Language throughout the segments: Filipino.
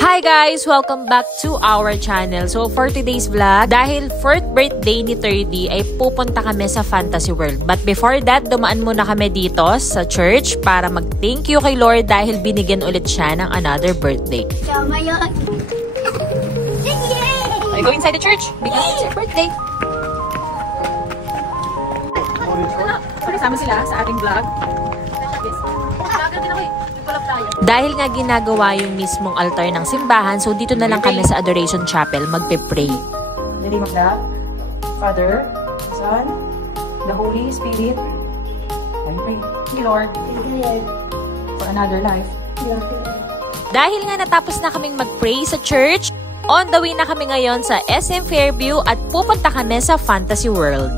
Hi guys! Welcome back to our channel. So for today's vlog, dahil 4th birthday ni 30 ay pupunta kami sa Fantasy World. But before that, dumaan muna kami dito sa church para mag-thank you kay Lord dahil binigyan ulit siya ng another birthday. I go inside the church because it's your birthday. So kasama sila sa ating vlog. Dahil nga ginagawa yung mismong altar ng simbahan, so dito na lang kami sa Adoration Chapel magpe-pray. In the name of the Father, the Son, the Holy Spirit. I pray. Thank you, Lord. Thank you, Lord. For another life. Dahil nga natapos na kaming mag-pray sa church, on the way na kami ngayon sa SM Fairview at pupunta kami sa Fantasy World.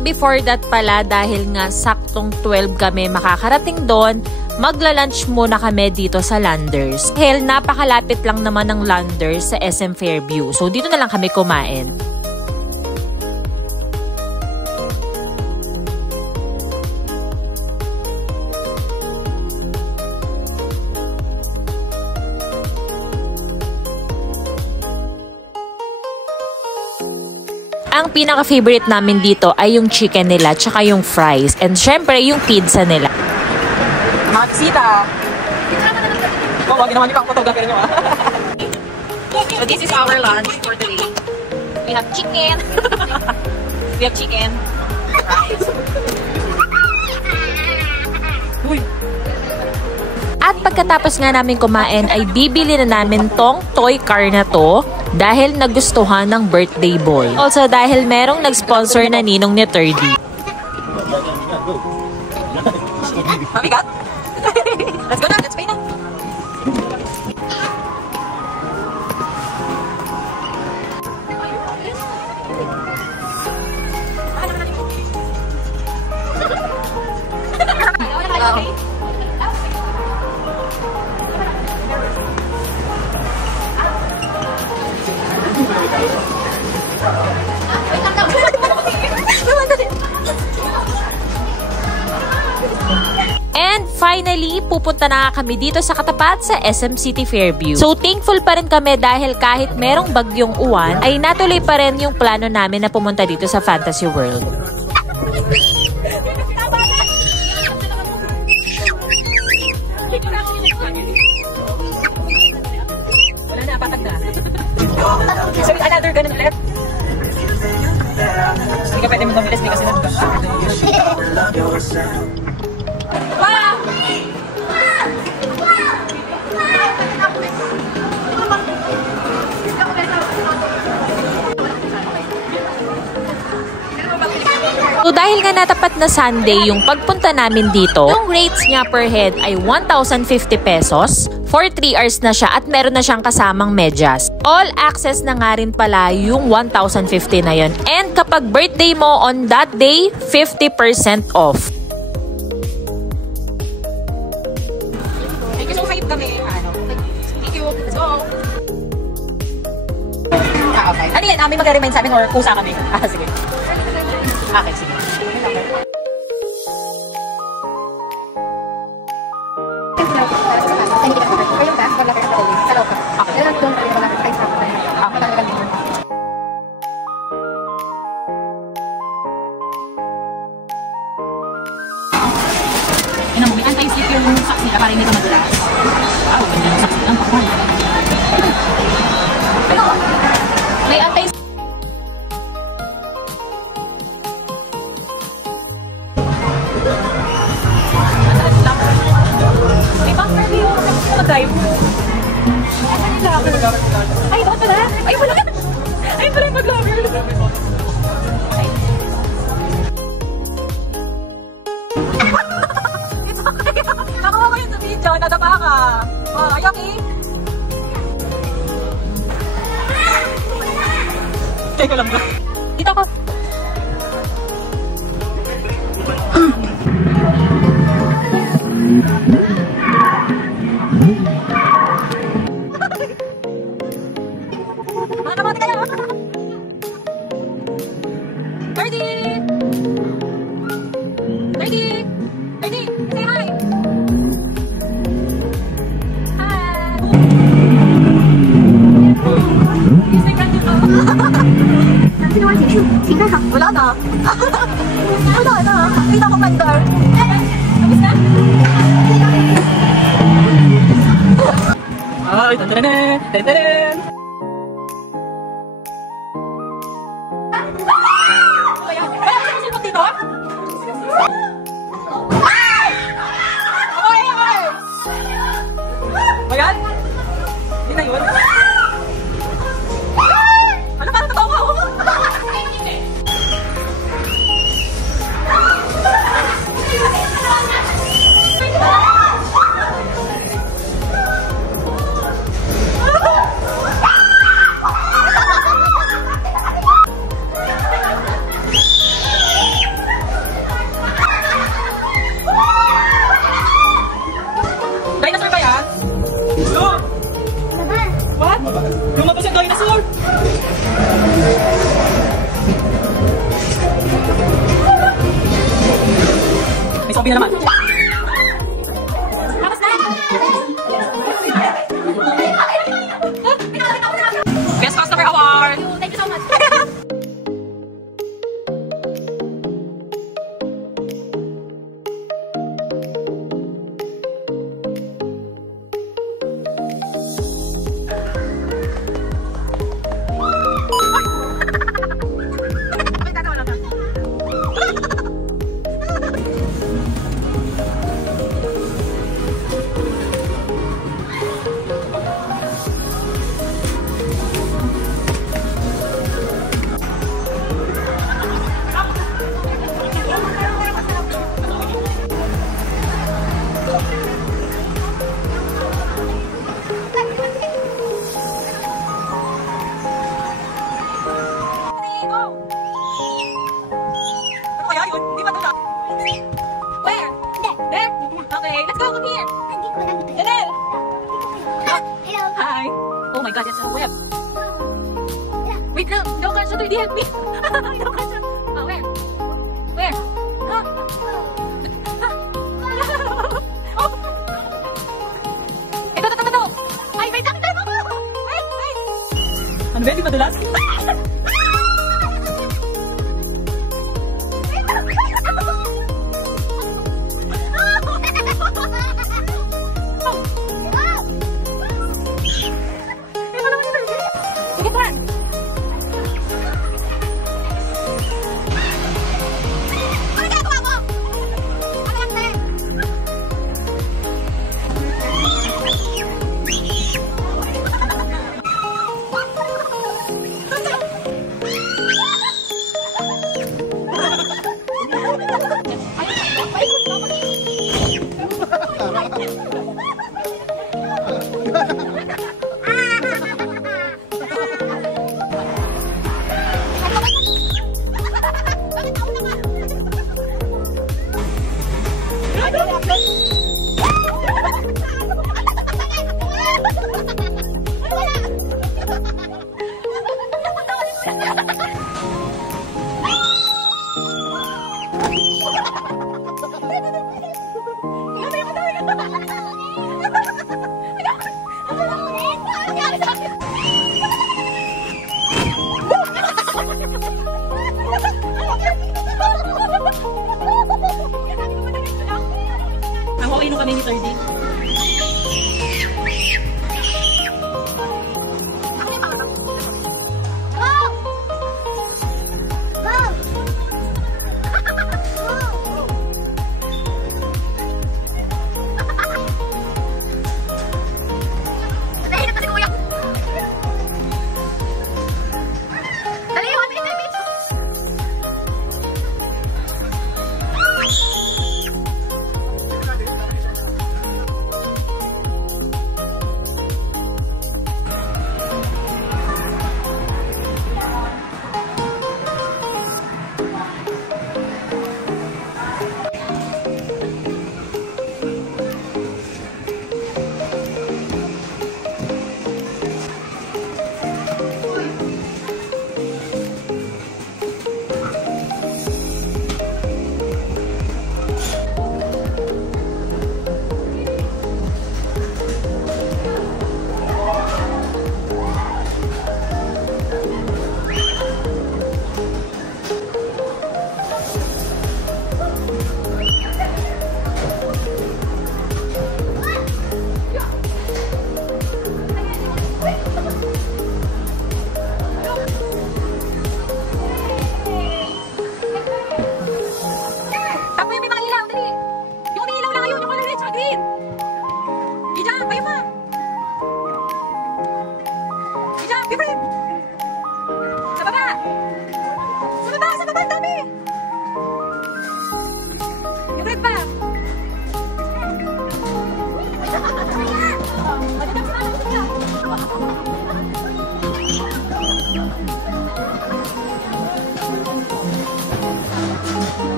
Before that pala, dahil nga saktong 12 kami makakarating doon, magla-lunch muna kami dito sa Landers. Dahil napakalapit lang naman ng Landers sa SM Fairview. So dito na lang kami kumain. Ang pinaka-favorite namin dito ay yung chicken nila tsaka yung fries. And syempre, yung pizza nila. Mga bisita! Oh, wag ginawa niyo pang photographer niyo ah. So this is our lunch for today. We have chicken. We have chicken. Fries. At pagkatapos nga namin kumain ay bibili na namin tong toy car na to dahil nagustuhan ng birthday boy. Also dahil merong nag-sponsor na ninong ni 30. Mabigat? Let's go na, let's pay na. And finally, pupunta na kami dito sa katapat sa SM City Fairview. So thankful pa rin kami dahil kahit merong bagyong uwan, ay natuloy pa rin yung plano namin na pumunta dito sa Fantasy World. Wala na, patag na. So another ganun left. Hindi ka pwede mo mabilis, hindi kasi nandun. Wow! So dahil nga natapat na Sunday yung pagpunta namin dito, yung rates niya per head ay 1,050 pesos. For 3 hours na siya at meron na siyang kasamang medyas. All access na nga rin pala yung 1,050 na yun. And kapag birthday mo on that day, 50% off. Thank you so hype kami. Thank you. Let's go. Okay. Ano yan? May mag-remind sa amin or kusa kami? Sige. Okay, sige. Ina mo, anti-slip yung socks nila para hindi ka madulas. Wow, ganda yung socks nila. May anti-slip. May bumper view. Mag-drive. Ay, bakit pala? Ay, wala. Ay, pala yung mag-lover. Nakawa ko yun sa video. Nadapa ka. Ay, okay. Teka lang ba? Dito ako. Mga kamote kayo! Birdie! Birdie! Birdie! Say hi! Hi! Isip ka dito. Wala na. Wala na. Kita ko vendor. Tapos na? Ay, tantaranan! Tantaranan! Kaya kasi silpot dito? Ay! Ay! Ayan? Hindi na yun? Ano parang totoo ko? Dinosaur ba yan? Look! What? Lumabas yung dinosaur! May zombie na naman. Tapos na! Best customer award! Thank you so much! Where? There? Okay, let's go. Come here. Janelle. Hi. Oh my God, it's a web. Wait, no, don't catch it. Don't help me. Don't catch it. Oh, where? Where? Huh? Oh. Ito. Ay, wait, wait. Ano ba, di madulas? Ang okay nung kami ni Sir D. Favorite! Sa baba! Sa baba! Sa baba! Ang dami! Favorite pa!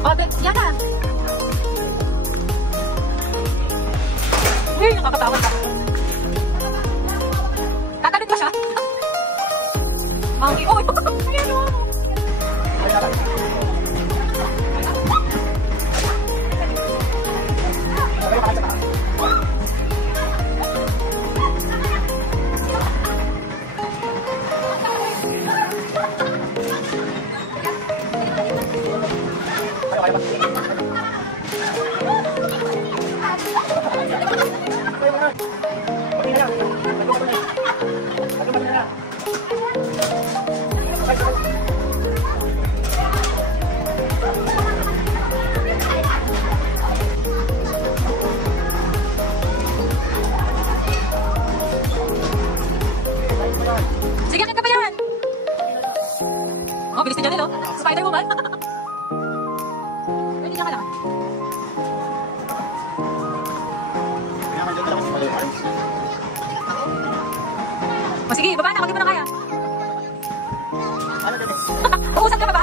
Oh, yan na! Hey, nakakatawa ka. Tatalon ba siya? Monkey. Oh, ayan o. Sige, akin ka pa yan! Oh, bilis din yan, no? Spider-Woman! Pwede niya ka lang. O sige, baba na, huwag mo na kaya. Uusap ka pa ba?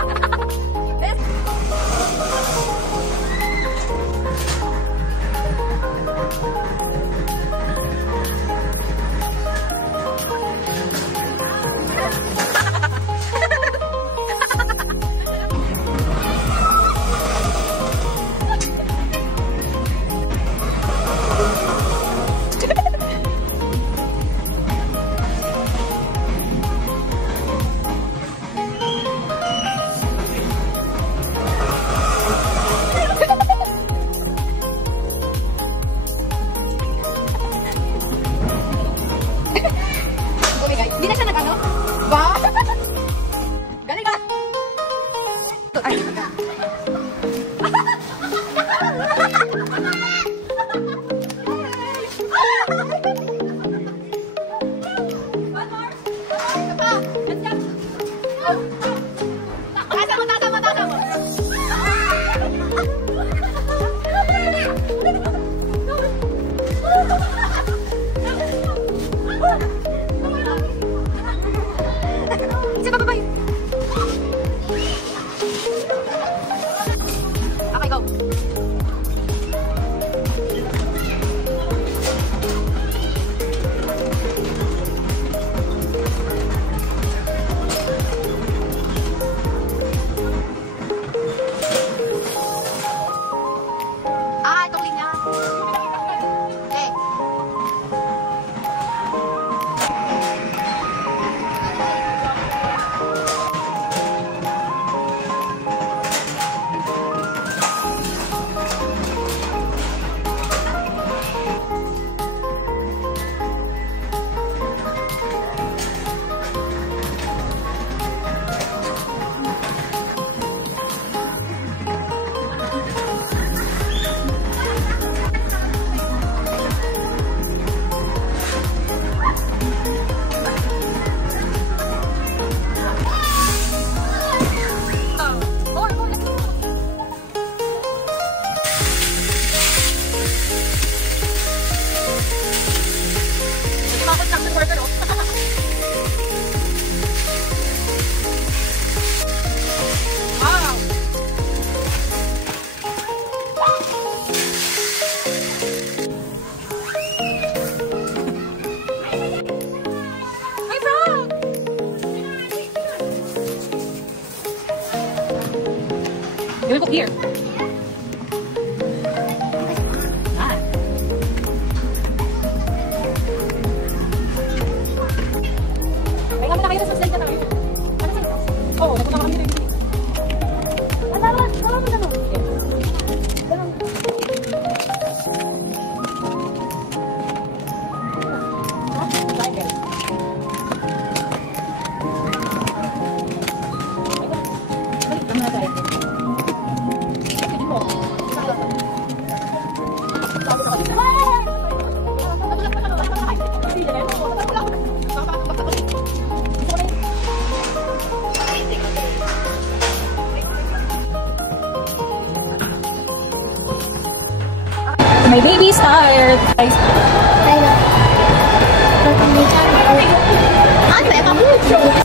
My baby's tired. Guys.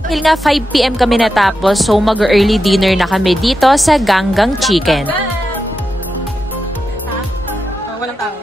Dahil nga 5 PM kami natapos, so mag-early dinner na kami dito sa Ganggang Chicken. Walang tao.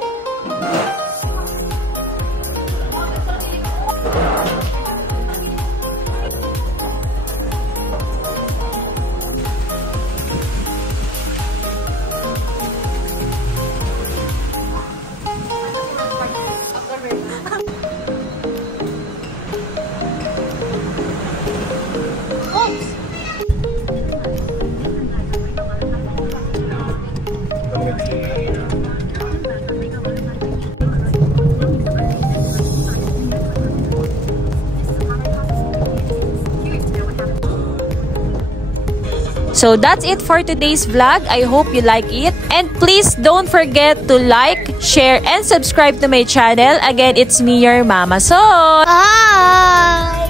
So that's it for today's vlog. I hope you like it. And please don't forget to like, share, and subscribe to my channel. Again, it's me, your Mama Sol. Bye!